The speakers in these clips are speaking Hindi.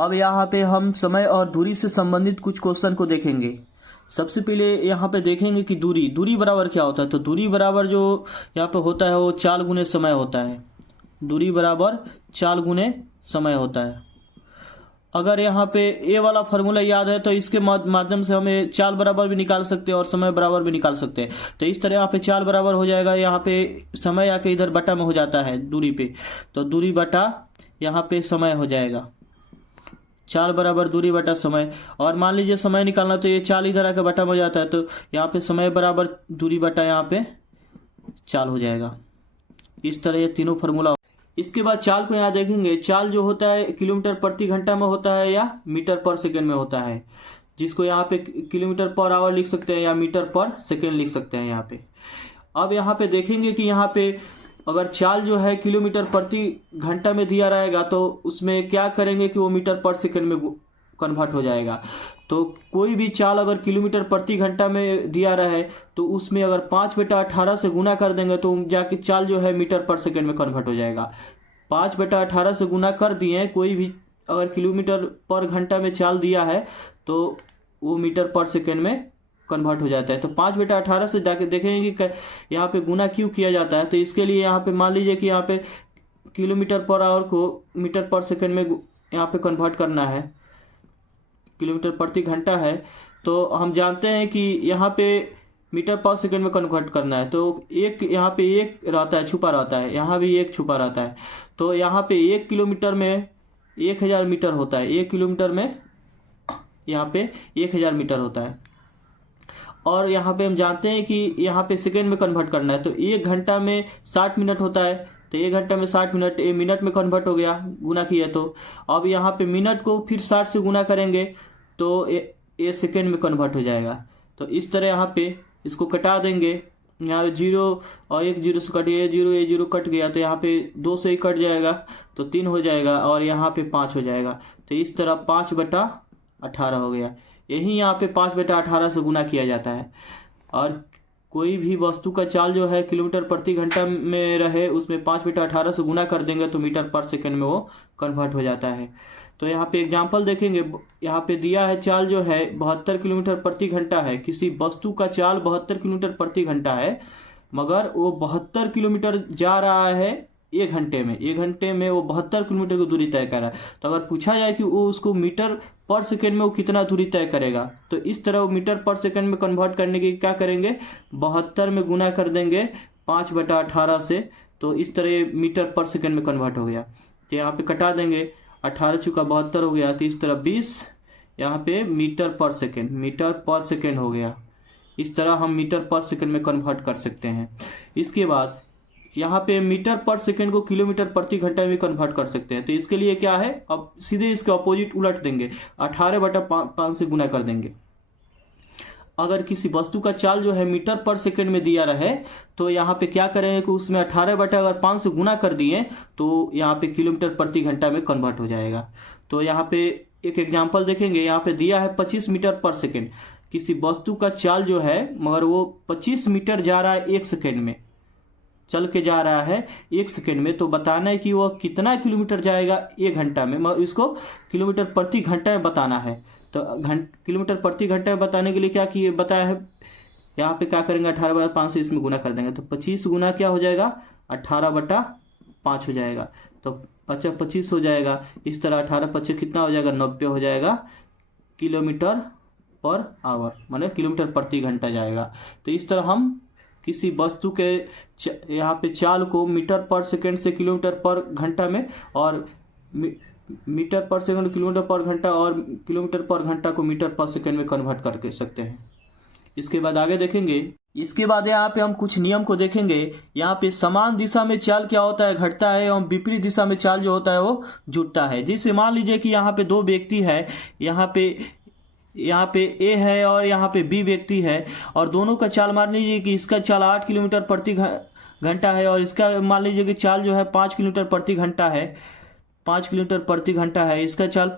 अब यहाँ पे हम समय और दूरी से संबंधित कुछ क्वेश्चन को देखेंगे। सबसे पहले यहाँ पे देखेंगे कि दूरी बराबर क्या होता है। तो दूरी बराबर जो यहाँ पे होता है वो चाल गुने समय होता है। दूरी बराबर चाल गुने समय होता है। अगर यहाँ पे ए वाला फॉर्मूला याद है तो इसके माध्यम से हमें चाल बराबर भी निकाल सकते हैं और समय बराबर भी निकाल सकते हैं। तो इस तरह यहाँ पे चाल बराबर हो जाएगा, यहाँ पे समय आके इधर बटा में हो जाता है दूरी पे, तो दूरी बटा यहाँ पे समय हो जाएगा। चाल बराबर दूरी बटा समय। और मान लीजिए समय निकालना तो ये चाल इधर आके बटा में हो जाता है, तो यहाँ पे समय बराबर दूरी बटा यहाँ पे चाल हो जाएगा। इस तरह ये तीनों फॉर्मूला। इसके बाद चाल को यहाँ देखेंगे। चाल जो होता है किलोमीटर प्रति घंटा में होता है या मीटर पर सेकंड में होता है, जिसको यहाँ पे किलोमीटर पर आवर लिख सकते हैं या मीटर पर सेकंड लिख सकते हैं यहाँ पे। अब यहाँ पे देखेंगे कि यहाँ पे अगर चाल जो है किलोमीटर प्रति घंटा में दिया रहेगा तो उसमें क्या करेंगे कि वो मीटर पर सेकंड में कन्वर्ट हो जाएगा। तो कोई भी चाल अगर किलोमीटर प्रति घंटा में दिया रहे तो उसमें अगर 5/18 से गुना कर देंगे तो जाके चाल जो है मीटर पर सेकंड में कन्वर्ट हो जाएगा। 5/18 से गुना कर दिए, कोई भी अगर किलोमीटर पर घंटा में चाल दिया है तो वो मीटर पर सेकंड में कन्वर्ट हो जाता है। तो 5/18 से जाके देखेंगे कि यहाँ पे गुना क्यों किया जाता है। तो इसके लिए यहाँ पे मान लीजिए कि यहाँ पे किलोमीटर पर आवर को मीटर पर सेकंड में यहाँ पे कन्वर्ट करना है, किलोमीटर प्रति घंटा है, तो हम जानते हैं कि यहाँ पे मीटर पर सेकंड में कन्वर्ट करना है। तो एक यहाँ पे एक रहता है, छुपा रहता है, यहाँ भी एक छुपा रहता है। तो यहाँ पे 1 किलोमीटर में 1000 मीटर होता है। 1 किलोमीटर में यहाँ पे 1000 मीटर होता है। और यहाँ पे हम जानते हैं कि यहाँ पे सेकंड में कन्वर्ट करना है। तो 1 घंटा में 60 मिनट होता है, तो 1 घंटा में 60 मिनट, ये मिनट में कन्वर्ट हो गया गुना किया। तो अब यहाँ पे मिनट को फिर 60 से गुना करेंगे तो ये सेकंड में कन्वर्ट हो जाएगा। तो इस तरह यहाँ पे इसको कटा देंगे। यहाँ पे 0 और 1 0 से कट गया, 0 ये 0 कट गया, तो यहाँ पे 2 से ही कट जाएगा तो 3 हो जाएगा और यहाँ पे 5 हो जाएगा। तो इस तरह 5/18 हो गया। यही यहाँ पे 5/18 से गुना किया जाता है। और कोई भी वस्तु का चाल जो है किलोमीटर प्रति घंटा में रहे उसमें 5/18 से गुना कर देंगे तो मीटर पर सेकंड में वो कन्वर्ट हो जाता है। तो यहाँ पे एग्जांपल देखेंगे। यहाँ पे दिया है चाल जो है 72 किलोमीटर प्रति घंटा है। किसी वस्तु का चाल 72 किलोमीटर प्रति घंटा है, मगर वो 72 किलोमीटर जा रहा है 1 घंटे में। 1 घंटे में वो 72 किलोमीटर की दूरी तय कर रहा है। तो अगर पूछा जाए कि वो उसको मीटर पर सेकंड में वो कितना दूरी तय करेगा, तो इस तरह वो मीटर पर सेकंड में कन्वर्ट करने के क्या करेंगे, 72 में गुना कर देंगे 5/18 से, तो इस तरह मीटर पर सेकंड में कन्वर्ट हो गया। तो यहाँ पे कटा देंगे, 18 चुका 72 हो गया, तो इस तरह 20 यहाँ पे मीटर पर सेकंड हो गया। इस तरह हम मीटर पर सेकंड में कन्वर्ट कर सकते हैं। इसके बाद यहाँ पे मीटर पर सेकंड को किलोमीटर प्रति घंटा में कन्वर्ट कर सकते हैं। तो इसके लिए क्या है, अब सीधे इसके ऑपोजिट उलट देंगे, 18/5 से गुना कर देंगे। अगर किसी वस्तु का चाल जो है मीटर पर सेकंड में दिया रहे तो यहाँ पे क्या करेंगे कि उसमें 18/5 से गुना कर दिए तो यहाँ पे किलोमीटर प्रति घंटा में कन्वर्ट हो जाएगा। तो यहाँ पे एक एग्जाम्पल देखेंगे। यहाँ पे दिया है 25 मीटर पर सेकंड। किसी वस्तु का चाल जो है मगर वो 25 मीटर जा रहा है 1 सेकेंड में, चल के जा रहा है 1 सेकेंड में, तो बताना है कि वह कितना किलोमीटर जाएगा 1 घंटा में, मगर इसको किलोमीटर प्रति घंटा में बताना है। तो किलोमीटर प्रति घंटा में बताने के लिए क्या किए बताया है, यहाँ पे क्या करेंगे 18/5 से इसमें गुना कर देंगे। तो 25 गुना क्या हो जाएगा, 18/5 हो जाएगा। तो 25 हो जाएगा। इस तरह 18/5 कितना हो जाएगा, 90 हो जाएगा किलोमीटर पर आवर, माने किलोमीटर प्रति घंटा जाएगा। तो इस तरह हम किसी वस्तु के यहाँ पे चाल को मीटर पर सेकंड से किलोमीटर पर घंटा में, और मीटर पर सेकंड किलोमीटर पर घंटा, और किलोमीटर पर घंटा को मीटर पर सेकंड में कन्वर्ट करके सकते हैं। इसके बाद आगे देखेंगे। इसके बाद यहाँ पे हम कुछ नियम को देखेंगे। यहाँ पे समान दिशा में चाल क्या होता है, घटता है, एवं विपरीत दिशा में चाल जो होता है वो जुटता है। जैसे मान लीजिए कि यहाँ पे 2 व्यक्ति है, यहाँ पे ए है और यहाँ पे बी व्यक्ति है, और दोनों का चाल मान लीजिए कि इसका चाल 8 किलोमीटर प्रति घंटा है और इसका मान लीजिए कि चाल जो है 5 किलोमीटर प्रति घंटा है, 5 किलोमीटर प्रति घंटा है, इसका चाल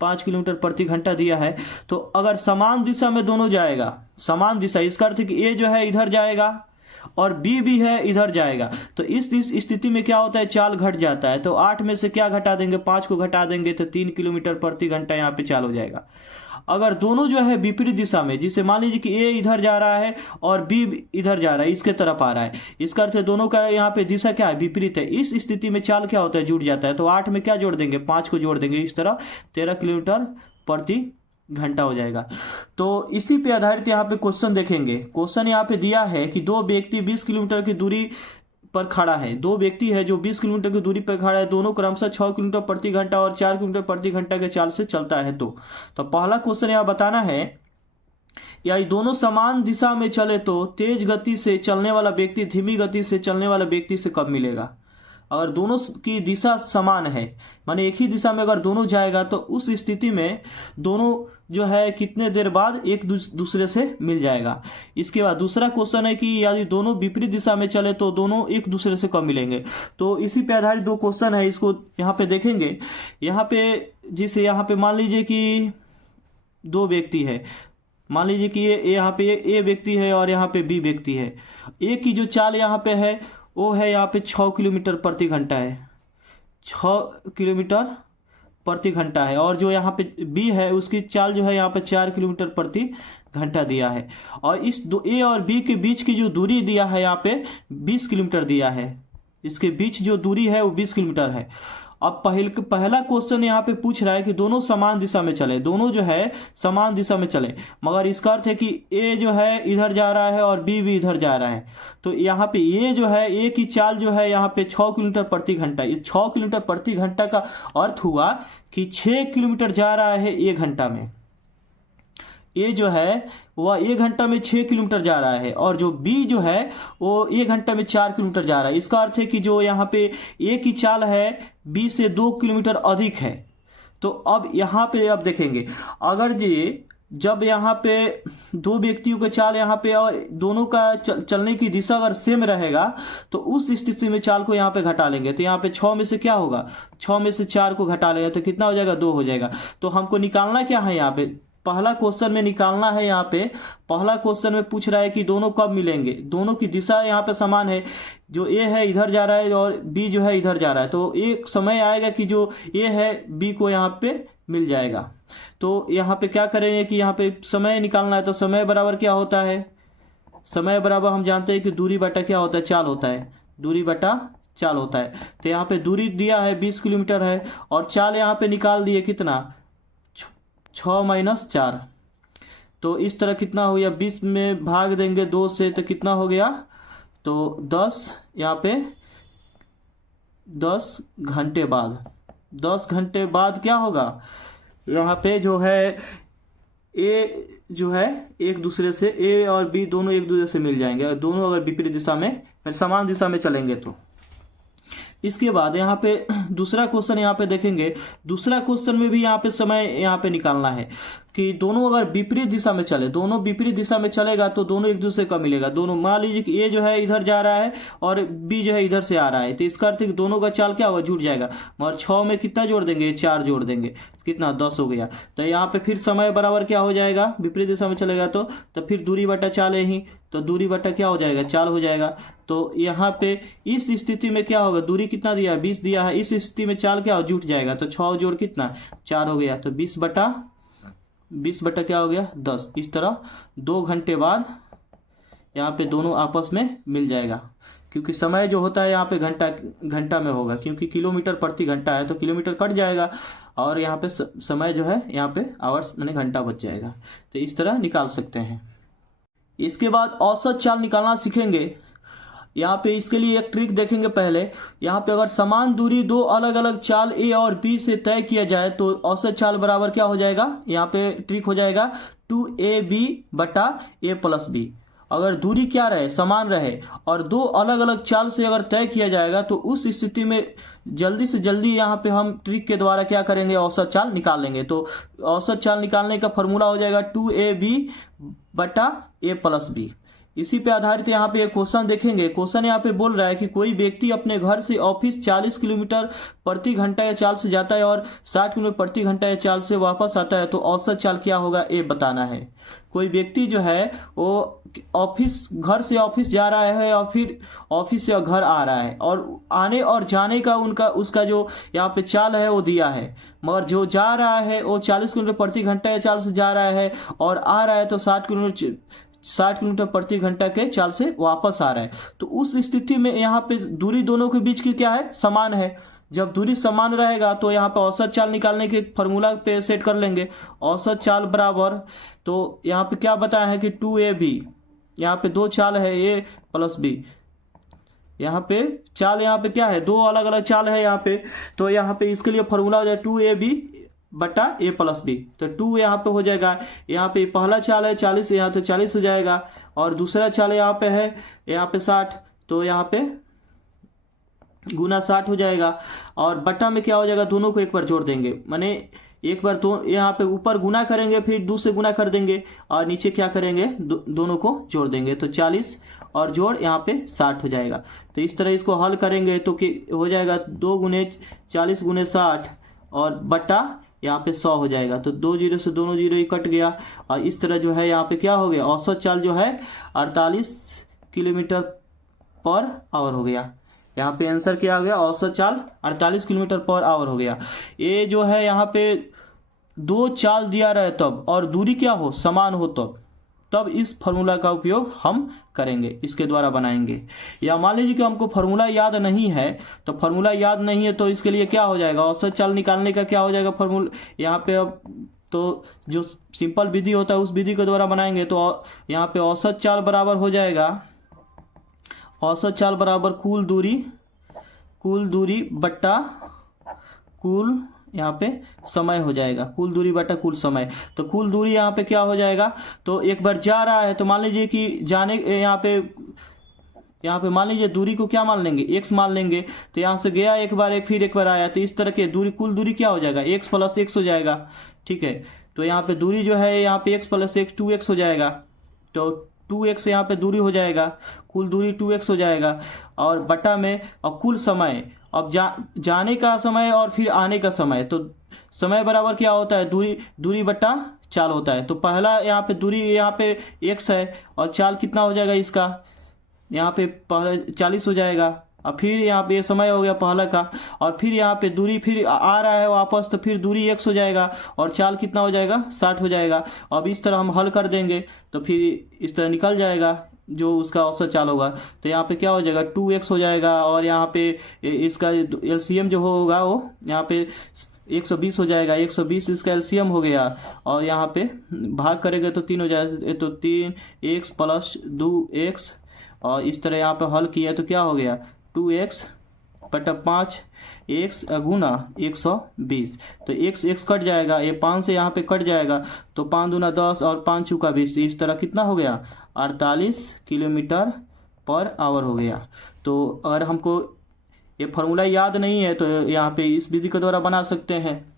5 किलोमीटर प्रति घंटा दिया है। तो अगर समान दिशा में दोनों जाएगा, समान दिशा, इसका अर्थ है कि ए जो है इधर जाएगा और बी भी है इधर जाएगा, तो इस स्थिति में क्या होता है, चाल घट जाता है। तो 8 में से क्या घटा देंगे, 5 को घटा देंगे तो 3 किलोमीटर प्रति घंटा यहाँ पे चाल हो जाएगा। अगर दोनों जो है विपरीत दिशा में, जिसे मान लीजिए कि ए इधर जा रहा है और बी इधर जा रहा है, इसके तरफ आ रहा है, इसका अर्थ है दोनों का यहाँ पे दिशा क्या है, विपरीत है। इस स्थिति में चाल क्या होता है, जुड़ जाता है। तो 8 में क्या जोड़ देंगे, 5 को जोड़ देंगे, इस तरह 13 किलोमीटर प्रति घंटा हो जाएगा। तो इसी पे आधारित यहाँ पे क्वेश्चन देखेंगे। क्वेश्चन यहाँ पे दिया है कि दो व्यक्ति 20 किलोमीटर की दूरी पर खड़ा है। दो व्यक्ति है जो 20 किलोमीटर की दूरी पर खड़ा है, दोनों क्रमशः 6 किलोमीटर प्रति घंटा और 4 किलोमीटर प्रति घंटा के चाल से चलता है। तो पहला क्वेश्चन यहाँ बताना है, या दोनों समान दिशा में चले तो तेज गति से चलने वाला व्यक्ति धीमी गति से चलने वाला व्यक्ति से कब मिलेगा। अगर दोनों की दिशा समान है, माने एक ही दिशा में अगर दोनों जाएगा, तो उस स्थिति में दोनों जो है कितने देर बाद एक दूसरे से मिल जाएगा। इसके बाद दूसरा क्वेश्चन है कि यदि दोनों विपरीत दिशा में चले तो दोनों एक दूसरे से कब मिलेंगे। तो इसी पे आधारित दो क्वेश्चन है, इसको यहाँ पे देखेंगे। यहाँ पे जिसे यहाँ पे मान लीजिए कि दो व्यक्ति है, मान लीजिए कि ये यहाँ पे ए व्यक्ति है और यहाँ पे बी व्यक्ति है। ए की जो चाल यहाँ पे है वो है यहाँ पे 6 किलोमीटर प्रति घंटा है, 6 किलोमीटर प्रति घंटा है। और जो यहाँ पे बी है उसकी चाल जो है यहाँ पे 4 किलोमीटर प्रति घंटा दिया है। और इस ए और बी के बीच की जो दूरी दिया है यहाँ पे 20 किलोमीटर दिया है। इसके बीच जो दूरी है वो 20 किलोमीटर है। अब पहला क्वेश्चन यहाँ पे पूछ रहा है कि दोनों समान दिशा में चले, दोनों जो है समान दिशा में चले, मगर इसका अर्थ है कि ए जो है इधर जा रहा है और बी भी इधर जा रहा है। तो यहाँ पे ये जो है ए की चाल जो है यहाँ पे 6 किलोमीटर प्रति घंटा। इस 6 किलोमीटर प्रति घंटा का अर्थ हुआ कि 6 किलोमीटर जा रहा है 1 घंटा में। ए जो है वह 1 घंटा में 6 किलोमीटर जा रहा है, और जो बी जो है वो 1 घंटा में 4 किलोमीटर जा रहा है। इसका अर्थ है कि जो यहाँ पे ए की चाल है बी से 2 किलोमीटर अधिक है। तो अब यहाँ पे अब देखेंगे, अगर जब यहाँ पे दो व्यक्तियों का चाल यहाँ पे और दोनों का चलने की दिशा अगर सेम रहेगा, तो उस स्थिति में चाल को यहाँ पे घटा लेंगे। तो यहाँ पे 6 में से क्या होगा, 6 में से 4 को घटा लेंगे तो कितना हो जाएगा, 2 हो जाएगा। तो हमको निकालना क्या है, यहाँ पे पहला क्वेश्चन में निकालना है। यहाँ पे पहला क्वेश्चन में पूछ रहा है कि दोनों कब मिलेंगे। दोनों की दिशा यहाँ पे समान है, जो ए है इधर जा रहा है और बी जो है इधर जा रहा है। तो एक समय आएगा कि जो ए है बी को यहाँ पे मिल जाएगा। तो यहाँ पे क्या करेंगे कि यहाँ पे समय निकालना है। तो समय बराबर क्या होता है, समय बराबर हम जानते हैं कि दूरी बटा क्या होता है, चाल होता है। दूरी बटा चाल होता है। तो यहाँ पे दूरी दिया है 20 किलोमीटर है, और चाल यहाँ पे निकाल दिए कितना, 6 - 4। तो इस तरह कितना हो गया, 20 में भाग देंगे 2 से तो कितना हो गया, तो 10। यहाँ पे 10 घंटे बाद, 10 घंटे बाद क्या होगा, यहाँ पे जो है ए जो है एक दूसरे से, ए और बी दोनों एक दूसरे से मिल जाएंगे, दोनों अगर विपरीत दिशा में समान दिशा में चलेंगे तो। इसके बाद यहाँ पे दूसरा क्वेश्चन यहाँ पे देखेंगे। दूसरा क्वेश्चन में भी यहाँ पे समय यहाँ पे निकालना है कि दोनों अगर विपरीत दिशा में चले, दोनों विपरीत दिशा में चलेगा तो दोनों एक दूसरे का मिलेगा। दोनों मान लीजिए कि ए जो है इधर जा रहा है और बी जो है इधर से आ रहा है, तो इसका अर्थ है कि दोनों का चाल क्या होगा, जुड़ जाएगा। मगर 6 में कितना जोड़ देंगे, 4 जोड़ देंगे, कितना 10 हो गया। तो यहाँ पे फिर समय बराबर क्या हो जाएगा, विपरीत दिशा में चलेगा तो फिर दूरी बटा चाल है ही, तो दूरी बटा क्या हो जाएगा, चाल हो जाएगा। तो यहाँ पे इस स्थिति में क्या होगा, दूरी कितना दिया है, 20 दिया है, इस स्थिति में चाल क्या हो, जुट जाएगा। तो 6 जोड़ कितना, 4 हो गया। तो 20 बटा क्या हो गया, 10। इस तरह 2 घंटे बाद यहाँ पे दोनों आपस में मिल जाएगा, क्योंकि समय जो होता है यहाँ पे घंटा में होगा, क्योंकि किलोमीटर प्रति घंटा है तो किलोमीटर कट जाएगा और यहाँ पे समय जो है यहाँ पे आवर्स माने घंटा बच जाएगा। तो इस तरह निकाल सकते हैं। इसके बाद औसत चाल निकालना सीखेंगे। यहाँ पे इसके लिए एक ट्रिक देखेंगे पहले। यहाँ पे अगर समान दूरी दो अलग अलग चाल ए और बी से तय किया जाए तो औसत चाल बराबर क्या हो जाएगा, यहाँ पे ट्रिक हो जाएगा 2ab बटा a प्लस b। अगर दूरी क्या रहे, समान रहे, और दो अलग अलग चाल से अगर तय किया जाएगा तो उस स्थिति में जल्दी से जल्दी यहाँ पे हम ट्रिक के द्वारा क्या करेंगे, औसत चाल निकाल लेंगे। तो औसत चाल निकालने का फॉर्मूला हो जाएगा 2ab बटा a प्लस b। इसी पे आधारित यहाँ पे एक क्वेश्चन देखेंगे। क्वेश्चन यहाँ पे बोल रहा है कि कोई व्यक्ति अपने घर से ऑफिस 40 किलोमीटर प्रति घंटा या चाल से जाता है और 60 किलोमीटर प्रति घंटा या चाल से वापस आता है, तो औसत चाल क्या होगा ये बताना है। कोई व्यक्ति जो है वो घर से ऑफिस जा रहा है और फिर ऑफिस से घर आ रहा है, और आने और जाने का उसका जो यहाँ पे चाल है वो दिया है, मगर जो जा रहा है वो 40 किलोमीटर प्रति घंटा या चाल से जा रहा है और आ रहा है तो 60 किलोमीटर प्रति घंटा के चाल से वापस आ रहा है। तो उस स्थिति में यहाँ पे दूरी दोनों के बीच की क्या है, समान है। जब दूरी समान रहेगा तो यहाँ पे औसत चाल निकालने के फॉर्मूला पे सेट कर लेंगे। औसत चाल बराबर, तो यहाँ पे क्या बताया है कि 2ab, यहाँ पे दो चाल है a प्लस b, यहाँ पे चाल यहाँ पे क्या है, दो अलग अलग चाल है यहाँ पे, तो यहाँ पे इसके लिए फॉर्मूला हो जाए 2ab बटा a प्लस b। तो 2 यहाँ पे हो जाएगा, यहाँ पे पहला चाल है 40, यहाँ तो 40 हो जाएगा, और दूसरा चाल यहाँ पे है यहाँ पे 60, तो यहाँ पे गुना 60 हो जाएगा, और बटा में क्या हो जाएगा, दोनों को एक बार जोड़ देंगे, माने एक बार तो यहाँ पे ऊपर गुना करेंगे फिर 2 से गुना कर देंगे और नीचे क्या करेंगे, दोनों को जोड़ देंगे, तो 40 और जोड़ यहाँ पे 60 हो जाएगा। तो इस तरह इसको हल करेंगे तो हो जाएगा 2 गुने 40 गुने 60 और बटा यहाँ पे 100 हो जाएगा। तो 2 जीरो से दोनों जीरो ही कट गया, और इस तरह जो है यहाँ पे क्या हो गया, औसत चाल जो है 48 किलोमीटर पर आवर हो गया। यहाँ पे आंसर क्या हो गया, औसत चाल 48 किलोमीटर पर आवर हो गया। ये जो है यहाँ पे दो चाल दिया रहे तब और दूरी क्या हो, समान हो तब इस फॉर्मूला का उपयोग हम करेंगे, इसके द्वारा बनाएंगे। या मान लीजिए कि हमको फॉर्मूला याद नहीं है, तो फॉर्मूला याद नहीं है तो इसके लिए क्या हो जाएगा, औसत चाल निकालने का क्या हो जाएगा फॉर्मूला, यहाँ पे अब तो जो सिंपल विधि होता है उस विधि के द्वारा बनाएंगे। तो यहाँ पे औसत चाल बराबर हो जाएगा, औसत चाल बराबर कुल दूरी बट्टा कुल यहाँ पे समय हो जाएगा, कुल दूरी बटा कुल समय। तो कुल दूरी यहाँ पे क्या हो जाएगा, तो एक बार जा रहा है तो मान लीजिए कि जाने यहाँ पे मान लीजिए दूरी को क्या मान लेंगे, x मान लेंगे, तो यहाँ से गया एक बार फिर एक बार आया, तो इस तरह के कुल दूरी क्या हो जाएगा, x प्लस x हो जाएगा। ठीक है, तो यहाँ पे दूरी जो है यहाँ पे x प्लस x 2x हो जाएगा, तो 2x यहाँ पे दूरी हो जाएगा, कुल दूरी 2x हो जाएगा, और बटा में और कुल समय, अब जाने का समय और फिर आने का समय, तो समय बराबर क्या होता है, दूरी बटा चाल होता है। तो पहला यहाँ पे दूरी यहाँ पे x है और चाल कितना हो जाएगा इसका, यहाँ पे पहले 40 हो जाएगा, और फिर यहाँ पे समय हो गया पहला का, और फिर यहाँ पे दूरी फिर आ रहा है वापस, तो फिर दूरी x हो जाएगा और चाल कितना हो जाएगा 60 हो जाएगा। अब इस तरह हम हल कर देंगे तो फिर इस तरह निकल जाएगा जो उसका औसत चाल होगा। तो यहाँ पे क्या हो जाएगा 2x हो जाएगा, और यहाँ पे इसका LCM जो होगा वो यहाँ पे 120 हो जाएगा, 120 इसका LCM हो गया, और यहाँ पे भाग करेंगे तो 3 हो जाएगा, तो 3x प्लस 2x, और इस तरह यहाँ पे हल किया तो क्या हो गया 2x बटा 5 x गुना 120, तो x कट जाएगा, ये 5 से यहाँ पे कट जाएगा, तो 5 दूना 10 और 5 चौका 20, इस तरह कितना हो गया 48 किलोमीटर पर आवर हो गया। तो अगर हमको ये फार्मूला याद नहीं है तो यहाँ पे इस विधि के द्वारा बना सकते हैं।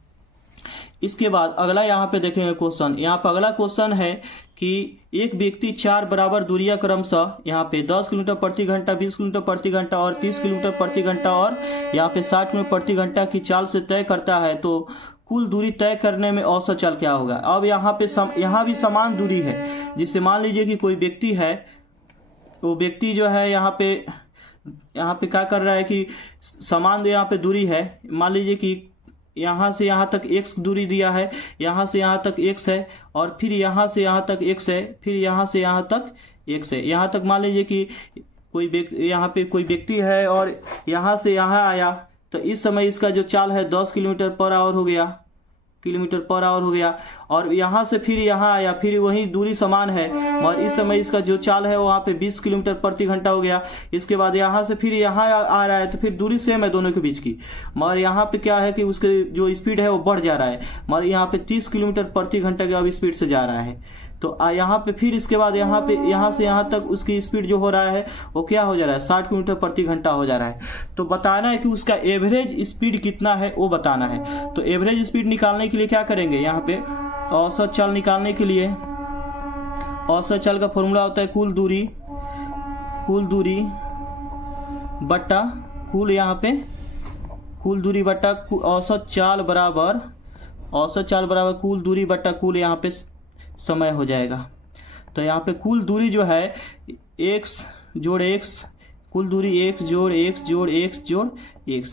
इसके बाद अगला यहाँ पे देखेंगे क्वेश्चन। यहाँ पे अगला क्वेश्चन है कि एक व्यक्ति 4 बराबर दूरियां क्रमशः यहाँ पे 10 किलोमीटर प्रति घंटा, 20 किलोमीटर प्रति घंटा और 30 किलोमीटर प्रति घंटा और यहाँ पे 60 किलोमीटर प्रति घंटा की चाल से तय करता है, तो कुल दूरी तय करने में औसत चाल क्या होगा। अब यहाँ पे यहाँ भी समान दूरी है, जिससे मान लीजिए कि कोई व्यक्ति है, वो व्यक्ति जो है यहाँ पे क्या कर रहा है कि समान यहाँ पे दूरी है, मान लीजिए कि यहाँ से यहाँ तक x दूरी दिया है, यहाँ से यहाँ तक x है, और फिर यहाँ से यहाँ तक x है, फिर यहाँ से यहाँ तक x है। यहाँ तक मान लीजिए कि यहाँ पे कोई व्यक्ति है और यहाँ से यहाँ आया, तो इस समय इसका जो चाल है 10 किलोमीटर पर आवर हो गया, और यहाँ से फिर यहाँ आया, फिर वही दूरी समान है, और इस समय इसका जो चाल है वहाँ पे 20 किलोमीटर प्रति घंटा हो गया। इसके बाद यहाँ से फिर यहाँ आ रहा है, तो फिर दूरी सेम है दोनों के बीच की, मगर यहाँ पे क्या है कि उसके जो स्पीड है वो बढ़ जा रहा है, मगर यहाँ पे 30 किलोमीटर प्रति घंटा के अब स्पीड से जा रहा है। तो यहाँ पे फिर इसके बाद यहाँ से यहाँ तक उसकी स्पीड जो हो रहा है वो क्या हो जा रहा है 60 किलोमीटर प्रति घंटा हो जा रहा है। तो बताना है कि उसका एवरेज स्पीड कितना है वो बताना है। तो एवरेज स्पीड निकालने के लिए क्या करेंगे, यहाँ पे औसत चाल निकालने के लिए औसत चाल का फॉर्मूला होता है कुल दूरी कुल दूरी बट्टा कुल यहाँ पे कुल दूरी बट्टा औसत चाल बराबर कुल दूरी बट्टा कुल यहाँ पे समय हो जाएगा। तो यहाँ पे कुल दूरी जो है x जोड़ x, कुल दूरी x जोड़ x जोड़ x जोड़ x,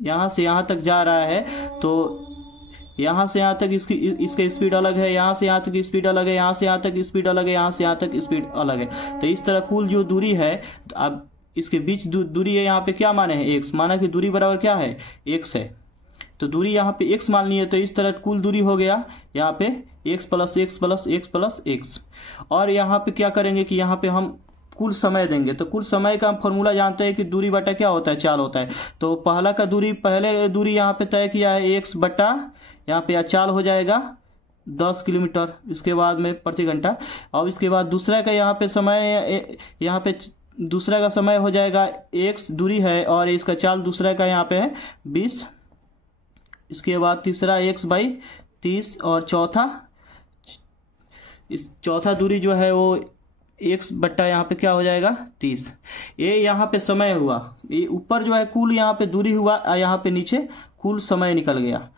यहाँ से यहाँ तक जा रहा है। तो यहाँ से यहाँ तक इसका स्पीड अलग है, यहाँ से यहाँ तक स्पीड अलग है, यहाँ से यहाँ तक स्पीड अलग है, यहाँ से यहाँ तक स्पीड अलग है। तो इस तरह कुल जो दूरी है, अब इसके बीच दूरी है, यहाँ पे क्या माने हैं x, माना कि दूरी बराबर क्या है x है, तो दूरी यहाँ पे x माननी है। तो इस तरह कुल दूरी हो गया यहाँ पे x plus x plus x plus x। और यहाँ पे क्या करेंगे कि यहाँ पे हम कुल समय देंगे। तो कुल समय का हम फॉर्मूला जानते हैं कि दूरी बटा क्या होता है, चाल होता है। तो पहले दूरी यहाँ पे तय किया है x बटा यहाँ पे चाल हो जाएगा 10 किलोमीटर, इसके बाद में प्रति घंटा। और इसके बाद दूसरा का यहाँ पे समय, यहाँ पे दूसरा का समय हो जाएगा x दूरी है और इसका चाल दूसरा का यहाँ पे है 20। इसके बाद तीसरा x बाई 30 और चौथा दूरी जो है वो x बट्टा यहाँ पे क्या हो जाएगा 30। ये यहाँ पे समय हुआ, ये ऊपर जो है कुल यहाँ पे दूरी हुआ, यहाँ पे नीचे कुल समय निकल गया।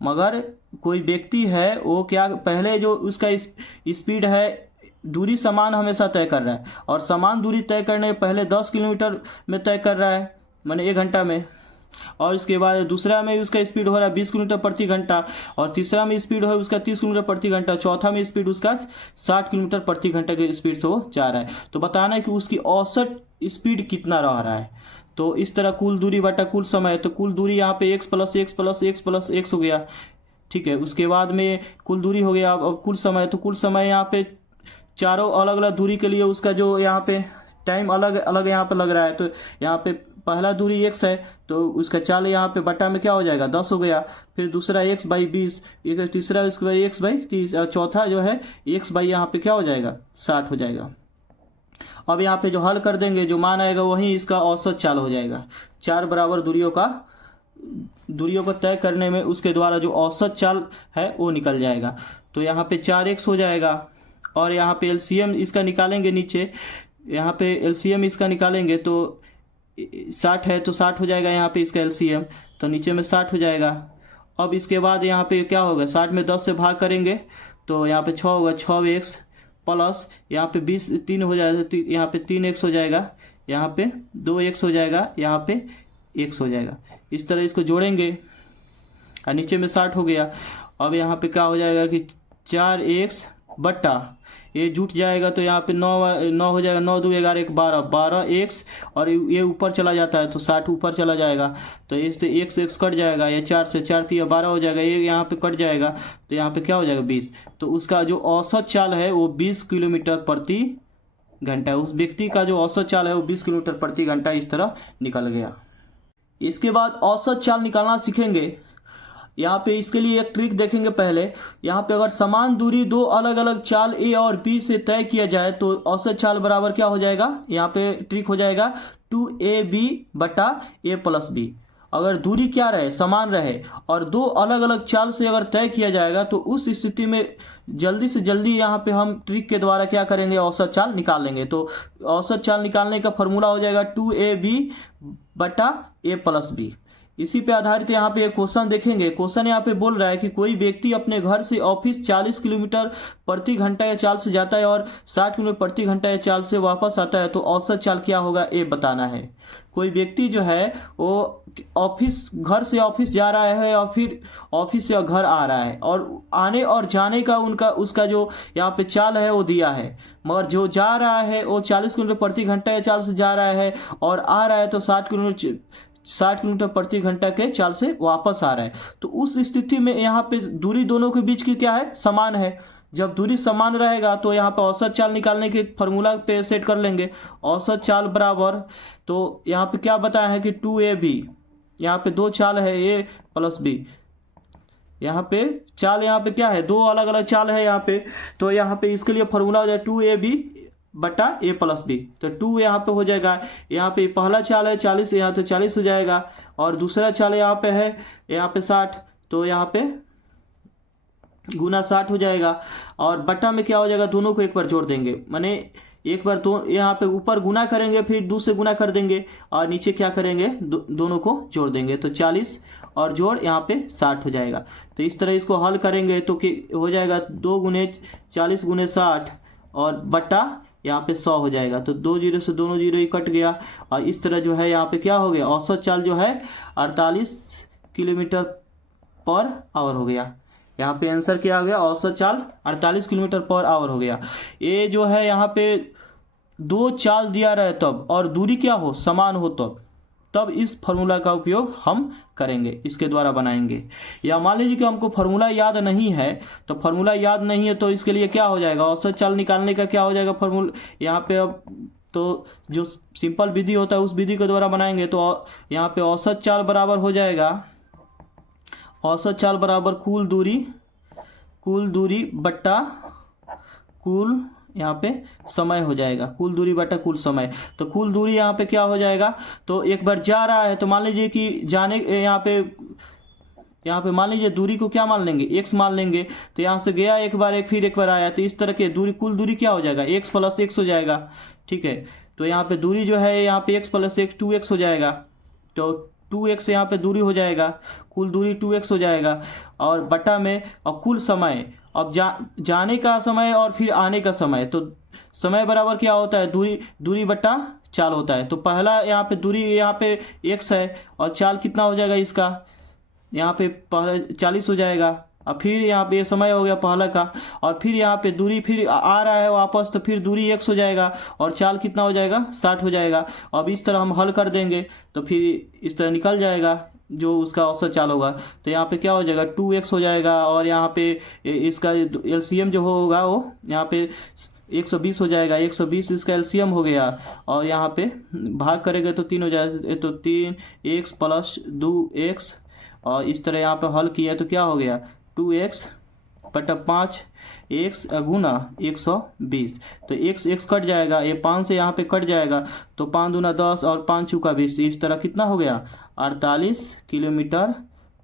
मगर कोई व्यक्ति है वो क्या, पहले जो उसका स्पीड है, दूरी समान हमेशा तय कर रहा है और समान दूरी तय करने पहले 10 किलोमीटर में तय कर रहा है, माने 1 घंटा में। और इसके बाद दूसरा में उसका स्पीड हो रहा है 20 किलोमीटर प्रति घंटा, और तीसरा में स्पीड है उसका 30 किलोमीटर प्रति घंटा, चौथा में स्पीड उसका 60 किलोमीटर प्रति घंटा के स्पीड से वो जा रहा है। तो बताना है कि उसकी औसत स्पीड कितना रह रहा है। तो इस तरह कुल दूरी बटा कुल समय, तो कुल दूरी यहाँ पे x plus x plus x plus x हो गया, ठीक है। उसके बाद में कुल दूरी हो गया। अब कुल समय, तो कुल समय यहाँ पे चारों अलग अलग दूरी के लिए उसका जो यहाँ पे टाइम अलग अलग यहाँ पे लग रहा है। तो यहाँ पे पहला दूरी x है तो उसका चाल यहाँ पे बटा में क्या हो जाएगा 10 हो गया। फिर दूसरा x बाई 20, तीसरा इसका x बाई 30, और चौथा जो है x बाई यहाँ पे क्या हो जाएगा 60 हो जाएगा। अब यहाँ पे जो हल कर देंगे, जो मान आएगा वही इसका औसत चाल हो जाएगा। 4 बराबर दूरियों को तय करने में उसके द्वारा जो औसत चाल है वो निकल जाएगा। तो यहाँ पे 4x हो जाएगा और यहाँ पे एलसीएम इसका निकालेंगे, नीचे यहाँ पे एलसीएम इसका निकालेंगे तो 60 है तो 60 हो जाएगा यहाँ पे इसका एलसीएम, तो नीचे में 60 हो जाएगा। अब इसके बाद यहाँ पे क्या होगा, 60 में 10 से भाग करेंगे तो यहाँ पे 6 होगा, 6x प्लस यहाँ पे 20 3 हो जाएगा, यहाँ पे 3x हो जाएगा, यहाँ पे 2x हो जाएगा, यहाँ पे x हो जाएगा। इस तरह इसको जोड़ेंगे और नीचे में 60 हो गया। अब यहाँ पे क्या हो जाएगा कि 4x बट्टा ये जुट जाएगा तो यहाँ पे 9 हो जाएगा, 9 2 11 1 12x, और ये ऊपर चला जाता है तो 60 ऊपर चला जाएगा, तो इससे x कट जाएगा, ये 4 से 4 3 12 हो जाएगा, ये यहाँ पे कट जाएगा तो यहाँ पे क्या हो जाएगा 20। तो उसका जो औसत चाल है वो 20 किलोमीटर प्रति घंटा है। उस व्यक्ति का जो औसत चाल है वो 20 किलोमीटर प्रति घंटा इस तरह निकल गया। इसके बाद औसत चाल निकालना सीखेंगे। यहाँ पे इसके लिए एक ट्रिक देखेंगे। पहले यहाँ पे अगर समान दूरी दो अलग अलग चाल ए और बी से तय किया जाए तो औसत चाल बराबर क्या हो जाएगा, यहाँ पे ट्रिक हो जाएगा 2ab बटा a प्लस बी। अगर दूरी क्या रहे, समान रहे, और दो अलग अलग चाल से अगर तय किया जाएगा तो उस स्थिति में जल्दी से जल्दी यहाँ पे हम ट्रिक के द्वारा क्या करेंगे, औसत चाल निकाल लेंगे। तो औसत चाल निकालने का फॉर्मूला हो जाएगा 2ab बटा a प्लस बी। इसी पे आधारित यहाँ पे एक क्वेश्चन देखेंगे। क्वेश्चन यहाँ पे बोल रहा है कि कोई व्यक्ति अपने घर से ऑफिस 40 किलोमीटर प्रति घंटा या चाल से जाता है और 60 किलोमीटर प्रति घंटा या चाल से वापस आता है, तो औसत चाल क्या होगा ये बताना है। कोई व्यक्ति जो है वो घर से ऑफिस जा रहा है और फिर ऑफिस से घर आ रहा है, और आने और जाने का उसका जो यहाँ पे चाल है वो दिया है, मगर जो जा रहा है वो 40 किलोमीटर प्रति घंटा या चाल से जा रहा है और आ रहा है तो 60 किलोमीटर प्रति घंटा के चाल से वापस आ रहा है। तो उस स्थिति में यहाँ पे दूरी दोनों के बीच की क्या है, समान है। जब दूरी समान रहेगा तो यहाँ पे औसत चाल निकालने के फॉर्मूला पे सेट कर लेंगे। औसत चाल बराबर, तो यहाँ पे क्या बताया है कि 2ab, यहाँ पे दो चाल है a प्लस b, यहाँ पे चाल यहाँ पे क्या है, दो अलग अलग चाल है यहाँ पे, तो यहाँ पे इसके लिए फॉर्मूला हो जाए 2ab बटा a प्लस बी। तो 2 यहाँ पे हो जाएगा, यहाँ पे पहला चाल है 40, यहाँ तो 40 हो जाएगा, और दूसरा चाल यहाँ पे है यहाँ पे 60, तो यहाँ पे गुना 60 हो जाएगा। और बट्टा में क्या हो जाएगा, दोनों को एक बार जोड़ देंगे, माने एक बार तो यहाँ पे ऊपर गुना करेंगे, फिर 2 से गुना कर देंगे, और नीचे क्या करेंगे, दोनों को जोड़ देंगे, तो 40 और जोड़ यहाँ पे 60 हो जाएगा। तो इस तरह इसको हल करेंगे तो हो जाएगा 2 गुने 40 गुने 60 और बट्टा यहाँ पे 100 हो जाएगा। तो 2 जीरो से दोनों जीरो ही कट गया, और इस तरह जो है यहाँ पे क्या हो गया, औसत चाल जो है 48 किलोमीटर पर आवर हो गया। यहाँ पे आंसर क्या हो गया, औसत चाल 48 किलोमीटर पर आवर हो गया। ये जो है यहाँ पे 2 चाल दिया रहे तब, और दूरी क्या हो, समान हो तब इस फॉर्मूला का उपयोग हम करेंगे, इसके द्वारा बनाएंगे। या मान लीजिए कि हमको फॉर्मूला याद नहीं है, तो फॉर्मूला याद नहीं है तो इसके लिए क्या हो जाएगा, औसत चाल निकालने का क्या हो जाएगा फॉर्मूला यहाँ पे। अब तो जो सिंपल विधि होता है उस विधि के द्वारा बनाएंगे, तो यहाँ पे औसत चाल बराबर हो जाएगा, औसत चाल बराबर कुल दूरी बट्टा कुल यहाँ पे समय हो जाएगा, कुल दूरी बटा कुल समय। तो कुल दूरी यहाँ पे क्या हो जाएगा, तो एक बार जा रहा है तो मान लीजिए कि जाने यहाँ पे मान लीजिए दूरी को क्या मान लेंगे, x मान लेंगे। तो यहाँ से गया एक बार, फिर एक बार आया, तो इस तरह के दूरी कुल दूरी क्या हो जाएगा, x प्लस x हो जाएगा। ठीक है, तो यहाँ पे दूरी जो है यहाँ पे x प्लस x 2x हो जाएगा, तो 2x यहाँ पे दूरी हो जाएगा, कुल दूरी 2x हो जाएगा। और बटा में और कुल समय, अब जाने का समय और फिर आने का समय, तो समय बराबर क्या होता है, दूरी बटा चाल होता है। तो पहला यहाँ पे दूरी यहाँ पे x है, और चाल कितना हो जाएगा इसका, यहाँ पे 40 हो जाएगा। अब फिर यहाँ पे समय हो गया पहला का, और फिर यहाँ पे दूरी फिर आ रहा है वापस, तो फिर दूरी x हो जाएगा, और चाल कितना हो जाएगा, 60 हो जाएगा। अब इस तरह हम हल कर देंगे तो फिर इस तरह निकल जाएगा जो उसका औसत चाल होगा। तो यहाँ पे क्या हो जाएगा, 2x हो जाएगा, और यहाँ पे इसका LCM जो होगा वो यहाँ पे 120 हो जाएगा, 120 इसका LCM हो गया। और यहाँ पे भाग करेंगे तो 3 हो जाएगा, तो 3x प्लस 2x, और इस तरह यहाँ पे हल किया तो क्या हो गया, 2x बटा 5x गुना 120। तो x कट जाएगा, ये 5 से यहाँ पे कट जाएगा, तो 5 दूना 10 और 5 चौका 20। इस तरह कितना हो गया, 48 किलोमीटर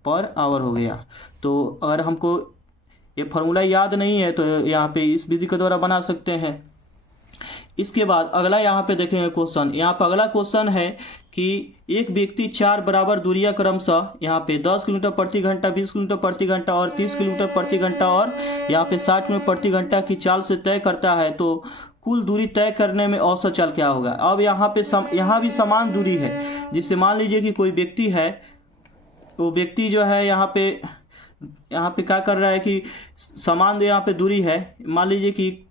पर आवर हो गया। तो अगर हमको ये फार्मूला याद नहीं है तो यहाँ पे इस विधि के द्वारा बना सकते हैं। इसके बाद अगला यहाँ पे देखेंगे क्वेश्चन। यहाँ पे अगला क्वेश्चन है कि एक व्यक्ति 4 बराबर दूरियां क्रमशः यहाँ पे 10 किलोमीटर प्रति घंटा, 20 किलोमीटर प्रति घंटा और 30 किलोमीटर प्रति घंटा और यहाँ पे 60 किलोमीटर प्रति घंटा की चाल से तय करता है, तो कुल दूरी तय करने में औसत चाल क्या होगा। अब यहाँ पे यहाँ भी समान दूरी है, जिससे मान लीजिए कि कोई व्यक्ति है, वो व्यक्ति जो है यहाँ पे क्या कर रहा है कि समान यहाँ पे दूरी है। मान लीजिए कि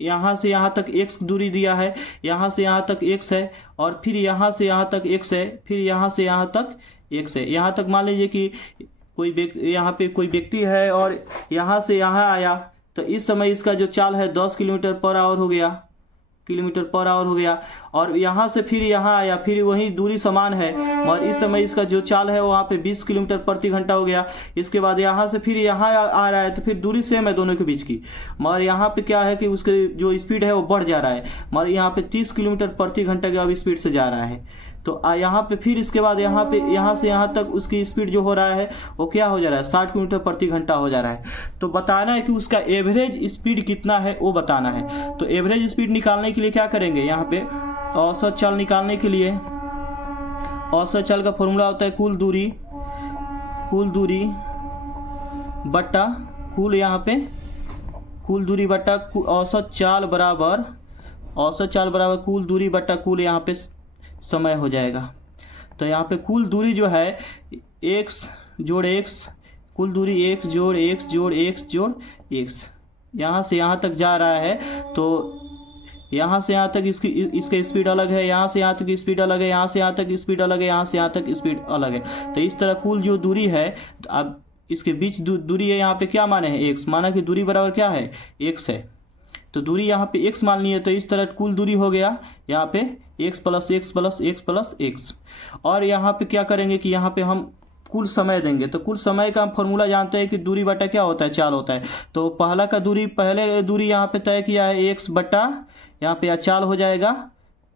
यहाँ से यहाँ तक x दूरी दिया है, यहाँ से यहाँ तक x है, और फिर यहाँ से यहाँ तक x है, फिर यहाँ से यहाँ तक x है। यहाँ तक मान लीजिए कि यहाँ पे कोई व्यक्ति है और यहाँ से यहाँ आया, तो इस समय इसका जो चाल है 10 किलोमीटर पर आवर हो गया, और यहाँ से फिर यहाँ आया, फिर वही दूरी समान है, और इस समय इसका जो चाल है वहाँ पे 20 किलोमीटर प्रति घंटा हो गया। इसके बाद यहाँ से फिर यहाँ आ रहा है, तो फिर दूरी सेम है दोनों के बीच की, मगर यहाँ पे क्या है कि उसके जो स्पीड है वो बढ़ जा रहा है, मगर यहाँ पे 30 किलोमीटर प्रति घंटा के अब स्पीड से जा रहा है। तो यहाँ पे फिर इसके बाद यहाँ से यहाँ तक उसकी स्पीड जो हो रहा है वो क्या हो जा रहा है, 60 किलोमीटर प्रति घंटा हो जा रहा है। तो बताना है कि उसका एवरेज स्पीड कितना है वो बताना है। तो एवरेज स्पीड निकालने के लिए क्या करेंगे, यहाँ पे औसत चाल निकालने के लिए औसत चाल का फॉर्मूला होता है कुल दूरी बट्टा कुल, यहाँ पे कुल दूरी बट्टा औसत चाल बराबर कुल दूरी बट्टा कुल यहाँ पे समय हो जाएगा। तो यहाँ पे कुल दूरी जो है x जोड़ x, कुल दूरी x जोड़ x जोड़ x जोड़ x, यहाँ से यहाँ तक जा रहा है, तो यहाँ से यहाँ तक इसका स्पीड अलग है, यहाँ से यहाँ तक स्पीड अलग है, यहाँ से यहाँ तक स्पीड अलग है, यहाँ से यहाँ तक स्पीड अलग है। तो इस तरह कुल जो दूरी है, अब इसके बीच दूरी है, यहाँ पे क्या माने हैं, x, माना कि दूरी बराबर क्या है, x है, तो दूरी यहाँ पे x मान ली है। तो इस तरह कुल दूरी हो गया यहाँ पे x plus x plus x plus x। और यहाँ पे क्या करेंगे कि यहाँ पे हम कुल समय देंगे। तो कुल समय का हम फॉर्मूला जानते हैं कि दूरी बटा क्या होता है, चाल होता है। तो पहले दूरी यहाँ पे तय किया है x बटा, यहाँ पे चाल हो जाएगा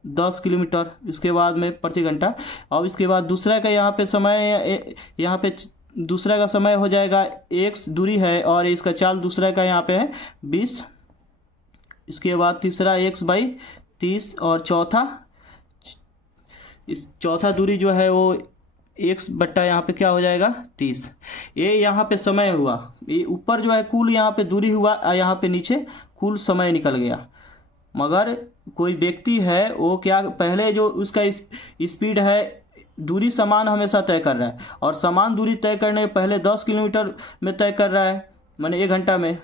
10 किलोमीटर इसके बाद में प्रति घंटा। और इसके बाद दूसरा का यहाँ पे समय, यहाँ पे दूसरा का समय हो जाएगा x दूरी है और इसका चाल दूसरा का यहाँ पे है 20। इसके बाद तीसरा x/30 और चौथा दूरी जो है वो x बट्टा यहाँ पे क्या हो जाएगा 30। ये यहाँ पे समय हुआ, ये ऊपर जो है कुल यहाँ पे दूरी हुआ, यहाँ पे नीचे कुल समय निकल गया। मगर कोई व्यक्ति है वो क्या पहले जो उसका स्पीड है, दूरी समान हमेशा तय कर रहा है और समान दूरी तय करने पहले 10 किलोमीटर में तय कर रहा है, माने 1 घंटा में।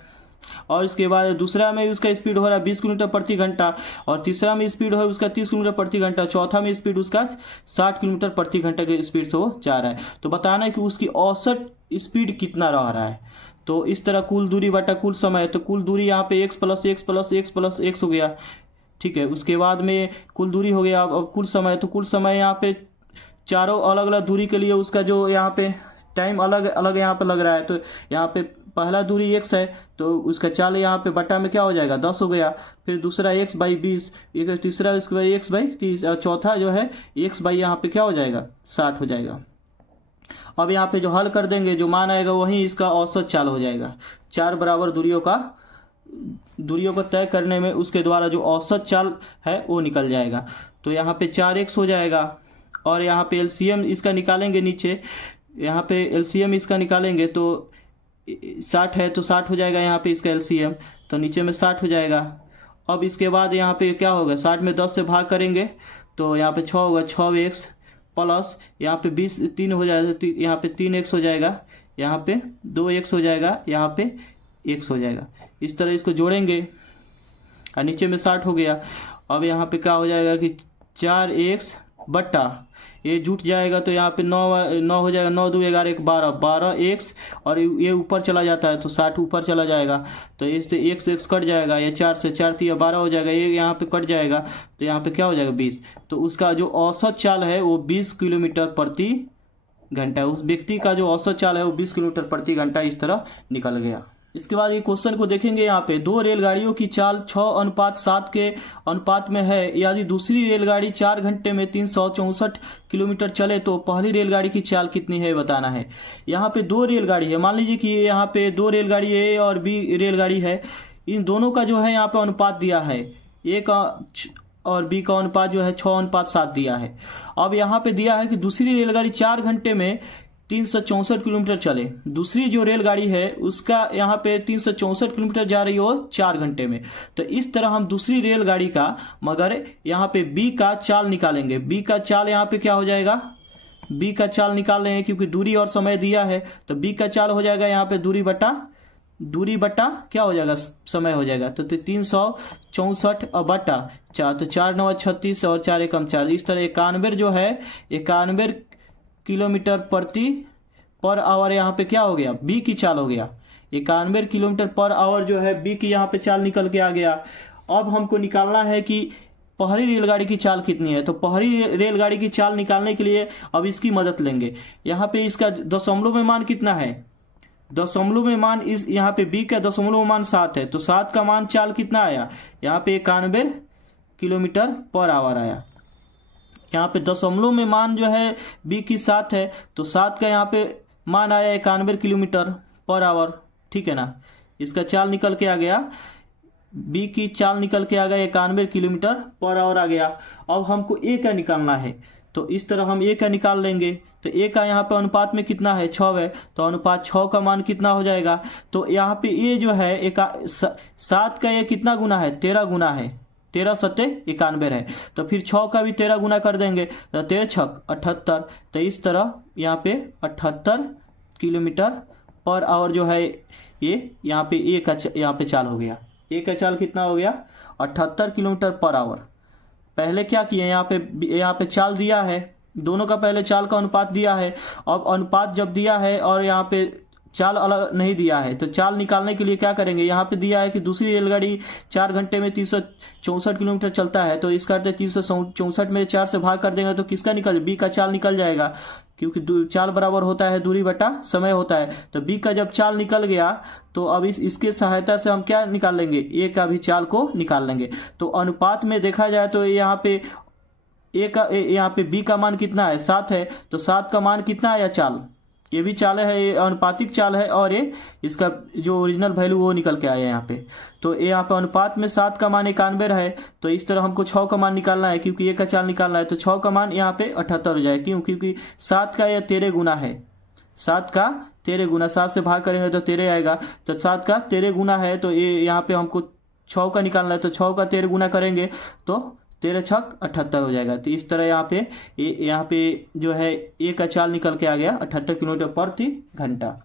और इसके बाद दूसरा में उसका स्पीड हो रहा है 20 किलोमीटर प्रति घंटा और तीसरा में स्पीड है उसका 30 किलोमीटर प्रति घंटा, चौथा में स्पीड उसका 60 किलोमीटर प्रति घंटा के स्पीड से वो जा रहा है। तो बताना है कि उसकी औसत स्पीड कितना रह रहा है। तो इस तरह कुल दूरी बटा कुल समय, तो कुल दूरी यहाँ पे x + x + x + x हो गया, ठीक है। उसके बाद में कुल दूरी हो गया। अब कुल समय, तो कुल समय यहाँ पे चारों अलग अलग दूरी के लिए उसका जो यहाँ पे टाइम अलग अलग यहाँ पे लग रहा है। तो यहाँ पे पहला दूरी x है तो उसका चाल यहाँ पे बटा में क्या हो जाएगा 10 हो गया। फिर दूसरा x/20, तीसरा x/30 और चौथा जो है x/ यहाँ पे क्या हो जाएगा 60 हो जाएगा। अब यहाँ पे जो हल कर देंगे जो मान आएगा वही इसका औसत चाल हो जाएगा। 4 बराबर दूरियों को तय करने में उसके द्वारा जो औसत चाल है वो निकल जाएगा। तो यहाँ पे 4x हो जाएगा और यहाँ पे एलसीएम इसका निकालेंगे, नीचे यहाँ पे एलसीएम इसका निकालेंगे तो 60 है तो 60 हो जाएगा यहाँ पे इसका एलसीएम, तो नीचे में 60 हो जाएगा। अब इसके बाद यहाँ पे क्या होगा, 60 में 10 से भाग करेंगे तो यहाँ पे 6 होगा, 6x प्लस यहाँ पे 20 3 हो जाएगा, यहाँ पे 3x हो जाएगा, यहाँ पे 2x हो जाएगा, यहाँ पे x हो जाएगा। इस तरह इसको जोड़ेंगे और नीचे में 60 हो गया। अब यहाँ पे क्या हो जाएगा कि 4x बट्टा ये जुट जाएगा तो यहाँ पे 9 हो जाएगा, 9 2 11 1 12x और ये ऊपर चला जाता है तो 60 ऊपर चला जाएगा तो इससे x कट जाएगा, ये 4 से 4 3 12 हो जाएगा, ये यहाँ पे कट जाएगा तो यहाँ पे क्या हो जाएगा 20। तो उसका जो औसत चाल है वो 20 किलोमीटर प्रति घंटा, उस व्यक्ति का जो औसत चाल है वो 20 किलोमीटर प्रति घंटा इस तरह निकल गया। इसके बाद ये क्वेश्चन को देखेंगे, यहाँ पे 2 रेलगाड़ियों की चाल 6:7 के अनुपात में है। यदि दूसरी रेलगाड़ी 4 घंटे में 364 किलोमीटर चले तो पहली रेलगाड़ी की चाल कितनी है बताना है। यहाँ पे 2 रेलगाड़ी है, मान लीजिए कि यहाँ पे 2 रेलगाड़ी ए और बी रेलगाड़ी है, इन दोनों का जो है यहाँ पे अनुपात दिया है, ए का और बी का अनुपात जो है 6:7 दिया है। अब यहाँ पे दिया है कि दूसरी रेलगाड़ी 4 घंटे में 364 किलोमीटर चले, दूसरी जो रेलगाड़ी है उसका यहाँ पे 364 किलोमीटर जा रही हो 4 घंटे में। तो इस तरह हम दूसरी रेलगाड़ी का, मगर यहाँ पे बी का चाल निकालेंगे। बी का चाल यहाँ पे क्या हो जाएगा, बी का चाल निकाल रहे हैं क्योंकि दूरी और समय दिया है, तो बी का चाल हो जाएगा यहाँ पे दूरी बटा क्या हो जाएगा समय हो जाएगा, तो 364 बटा 4, तो 4 9 36 और 4 1 4, इस तरह 91 जो है 91 किलोमीटर पर आवर यहाँ पे क्या हो गया, बी की चाल हो गया। 91 किलोमीटर पर आवर जो है बी की यहाँ पे चाल निकल के आ गया। अब हमको निकालना है कि पहली रेलगाड़ी की चाल कितनी है। तो पहली रेलगाड़ी की चाल निकालने के लिए अब इसकी मदद लेंगे। यहाँ पे इसका दशमलव में मान कितना है, दशमलव में मान इस यहाँ पे बी का दशमलव में मान 7 है, तो 7 का मान चाल कितना आया, यहाँ पे 91 किलोमीटर पर आवर आया। यहाँ पे दशमलव में मान जो है बी की 7 है, तो 7 का यहाँ पे मान आया 91 किलोमीटर पर आवर, ठीक है ना। इसका चाल निकल के आ गया, बी की चाल निकल के आ गया 91 किलोमीटर पर आवर आ गया। अब हमको ए का निकालना है, तो इस तरह हम ए का निकाल लेंगे। तो ए का यहाँ पे अनुपात में कितना है 6 है, तो अनुपात 6 का मान कितना हो जाएगा, तो यहाँ पे ए जो है 7 का ये कितना गुना है, 13 गुना है, 13 सत्ते 91 है, तो फिर 6 का भी 13 गुना कर देंगे तो 13 छक 78। तो इस तरह यहाँ पे 78 किलोमीटर पर आवर जो है ये यहाँ पे ए का यहाँ पे चाल हो गया। ए का चाल कितना हो गया 78 किलोमीटर पर आवर। पहले क्या किए, यहाँ पे चाल दिया है, दोनों का पहले चाल का अनुपात दिया है। अब अनुपात जब दिया है और यहाँ पे चाल अलग नहीं दिया है, तो चाल निकालने के लिए क्या करेंगे, यहाँ पे दिया है कि दूसरी रेलगाड़ी 4 घंटे में 364 किलोमीटर चलता है, तो इसका अर्थ 364 में 4 से भाग कर देंगे तो किसका निकल, बी का चाल निकल जाएगा, क्योंकि चाल बराबर होता है दूरी बटा समय होता है। तो बी का जब चाल निकल गया तो अब इसके सहायता से हम क्या निकाल लेंगे, ए का भी चाल को निकाल लेंगे। तो अनुपात में देखा जाए तो यहाँ पे यहाँ पे बी का मान कितना है 7 है, तो 7 का मान कितना आया चाल ये भी चाल है, ये अनुपातिक चाल है, और ये इसका जो ओरिजिनल वैल्यू वो निकल के आया यहाँ पे। तो ये यहाँ पे अनुपात में 7 का मान 91 है, तो इस तरह हमको 6 का मान निकालना है, क्योंकि ये का चाल निकालना है। तो 6 का मान यहाँ पे 78 हो जाए, क्यों? क्योंकि 7 का यह 13 गुना है, 7 का 13 गुना, 7 से भाग करेंगे तो 13 आएगा, तो 7 का 13 गुना है, तो ये यहाँ पे हमको 6 का निकालना है, तो 6 का 13 गुना करेंगे तो 13 छक 78 हो जाएगा। तो इस तरह यहाँ पे जो है ए का चाल निकल के आ गया 78 किलोमीटर प्रति घंटा।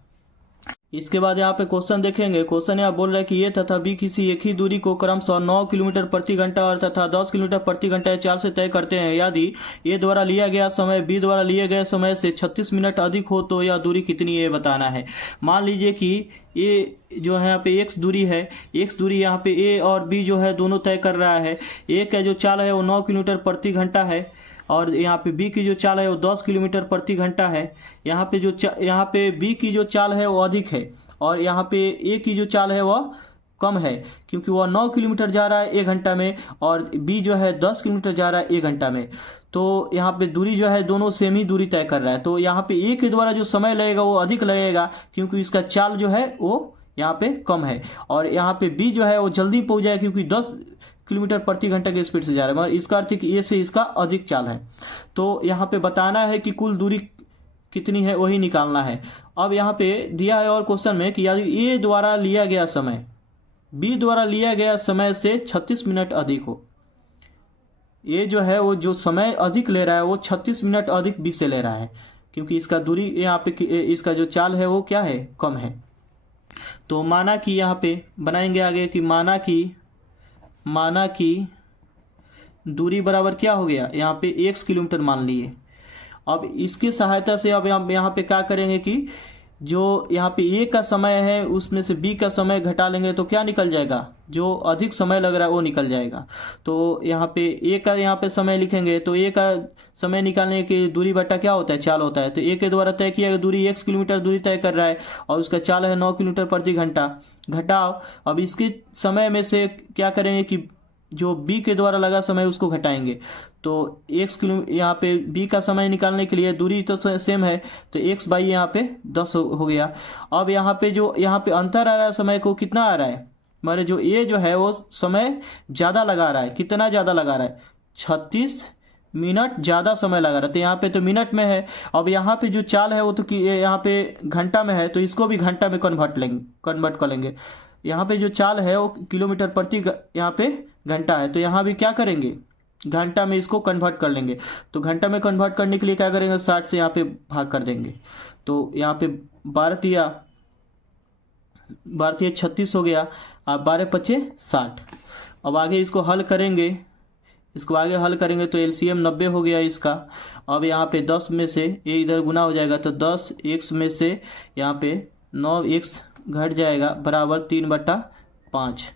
इसके बाद यहाँ पे क्वेश्चन देखेंगे। क्वेश्चन यहाँ बोल रहा है कि ये तथा बी किसी एक ही दूरी को क्रमशः 9 किलोमीटर प्रति घंटा और तथा 10 किलोमीटर प्रति घंटा चाल से तय करते हैं। यदि ए द्वारा लिया गया समय बी द्वारा लिए गए समय से 36 मिनट अधिक हो तो यह दूरी कितनी है बताना है। मान लीजिए कि ये जो है यहाँ पे एक्स दूरी है, एक्स दूरी यहाँ पे ए और बी जो है दोनों तय कर रहा है। ए का जो चाल है वो 9 किलोमीटर प्रति घंटा है, और यहाँ पे बी की जो चाल है वो 10 किलोमीटर प्रति घंटा है। यहाँ पे बी की जो चाल है वो अधिक है, और यहाँ पे ए की जो चाल है वह कम है, क्योंकि वह 9 किलोमीटर जा रहा है 1 घंटा में, और बी जो है 10 किलोमीटर जा रहा है 1 घंटा में। तो यहाँ पे दूरी जो है दोनों सेम ही दूरी तय कर रहा है। तो यहाँ पे ए के द्वारा जो समय लगेगा वो अधिक लगेगा, क्योंकि इसका चाल जो है वो यहाँ पे कम है, और यहाँ पे बी जो है वो जल्दी पहुंच जाएगा, क्योंकि 10 किलोमीटर प्रति घंटा की स्पीड से जा रहा है, मगर इसका अर्थ है कि ए से इसका अधिक चाल है। तो यहाँ पे बताना है कि कुल दूरी कितनी है वही निकालना है। अब यहाँ पे दिया है और क्वेश्चन में कि यदि ए द्वारा लिया गया समय बी द्वारा लिया गया समय से 36 मिनट अधिक हो, ए जो है वो जो समय अधिक ले रहा है वो 36 मिनट अधिक बी से ले रहा है, क्योंकि इसका दूरी यहाँ पे इसका जो चाल है वो क्या है, कम है। तो माना कि यहाँ पे बनाएंगे आगे कि माना कि दूरी बराबर क्या हो गया, यहाँ पे x किलोमीटर मान लिए। अब इसकी सहायता से अब यहाँ पे क्या करेंगे कि जो यहाँ पे ए का समय है उसमें से बी का समय घटा लेंगे तो क्या निकल जाएगा, जो अधिक समय लग रहा है वो निकल जाएगा। तो यहाँ पे ए का यहाँ पे समय लिखेंगे, तो ए का समय निकालने की दूरी बटा क्या होता है, चाल होता है। तो ए के द्वारा तय किया गया दूरी x किलोमीटर दूरी तय कर रहा है, और उसका चाल है 9 किलोमीटर प्रति घंटा। घटाओ, अब इसके समय में से क्या करेंगे कि जो बी के द्वारा लगा समय उसको घटाएंगे। तो x किलो यहाँ पे बी का समय निकालने के लिए दूरी तो सेम है, तो x बाई यहाँ पे 10 हो गया। अब यहाँ पे जो यहाँ पे अंतर आ रहा है समय को कितना आ रहा है, हमारे जो ए जो है वो समय ज़्यादा लगा रहा है। कितना ज़्यादा लगा रहा है, 36 मिनट ज़्यादा समय लगा रहा है। तो यहाँ पे तो मिनट में है, अब यहाँ पे जो चाल है वो तो यहाँ पे घंटा में है, तो इसको भी घंटा में कन्वर्ट कर लेंगे। यहाँ पे जो चाल है वो किलोमीटर प्रति यहाँ पे घंटा है, तो यहाँ भी क्या करेंगे, घंटा में इसको कन्वर्ट कर लेंगे। तो घंटा में कन्वर्ट करने के लिए क्या करेंगे, 60 से यहाँ पे भाग कर देंगे। तो यहाँ पे 12 36 हो गया, अब 12 पचे 60। अब आगे इसको हल करेंगे, तो एलसीएम 90 हो गया इसका। अब यहाँ पे 10 में से ये इधर गुना हो जाएगा, तो 10 x में से यहाँ पे 9x घट जाएगा बराबर 3/5।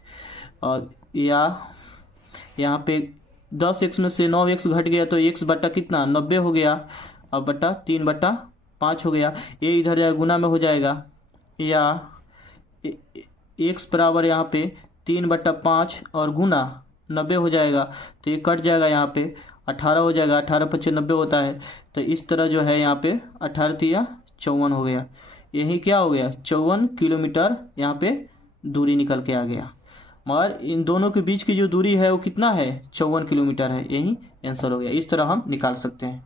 और यहाँ पे 10x में से 9x घट गया, तो x बटा कितना 90 हो गया, अब बटा 3/5 हो गया। ये इधर जाएगा गुना में हो जाएगा, या x बराबर यहाँ पे 3/5 और गुना 90 हो जाएगा, तो ये कट जाएगा, यहाँ पे 18 हो जाएगा। 18 पच्चीस 90 होता है, तो इस तरह जो है यहाँ पे 18 तिया 54 हो गया। यही क्या हो गया, 54 किलोमीटर यहाँ पे दूरी निकल के आ गया। मगर इन दोनों के बीच की जो दूरी है वो कितना है, 54 किलोमीटर है। यही आंसर हो गया। इस तरह हम निकाल सकते हैं।